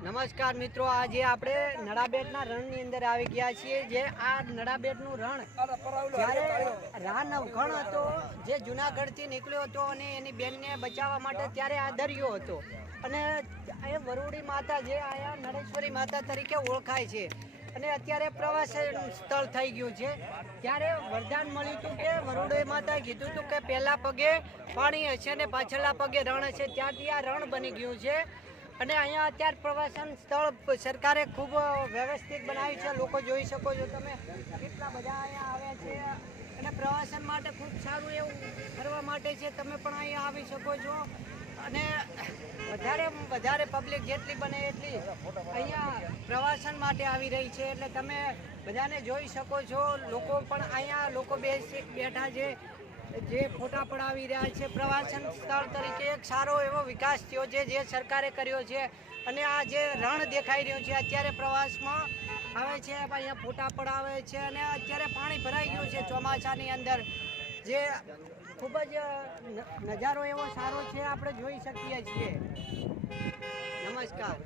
નમસ્કાર મિત્રો, આજે આપણે નડાબેટના રણની અંદર આવી ગયા છીએ. જે આ નડાબેટનું રણ જ્યારે રાનવઘણ હતો, જે જુનાગઢથી નીકળ્યો હતો અને એની બેનને બચાવવા માટે ત્યારે આ દરિયો હતો. અને એ વરુડી માતા જે અહીંયા નળેશ્વરી માતા તરીકે ઓળખાય છે અને અત્યારે પ્રવાસન સ્થળ થઈ ગયું છે. ત્યારે વરદાન મળ્યું હતું કે વરુડી માતાએ કીધું હતું કે પહેલા પગે પાણી હશે અને પાછળના પગે રણ હશે. ત્યારથી આ રણ બની ગયું છે. અને અહીંયા અત્યારે પ્રવાસન સ્થળ સરકારે ખૂબ વ્યવસ્થિત બનાવ્યું છે. લોકો જોઈ શકો છો તમે, કેટલા બધા અહીંયા આવ્યા છે અને પ્રવાસન માટે ખૂબ સારું એવું ફરવા માટે છે. તમે પણ અહીંયા આવી શકો છો અને વધારે પબ્લિક જેટલી બને એટલી અહીંયા પ્રવાસન માટે આવી રહી છે. એટલે તમે બધાને જોઈ શકો છો. લોકો પણ અહીંયા લોકો બેઠા છે, જે ફોટા પડાવી રહ્યા છે. પ્રવાસન સ્થળ તરીકે એક સારો એવો વિકાસ થયો છે જે સરકારે કર્યો છે. અને આ જે રણ દેખાઈ રહ્યું છે અત્યારે પ્રવાસમાં આવે છે, અહીંયા ફોટા પડાવે છે અને અત્યારે પાણી ભરાઈ ગયું છે ચોમાસાની અંદર, જે ખૂબ જ નજારો એવો સારો છે, આપણે જોઈ શકીએ છીએ. નમસ્કાર.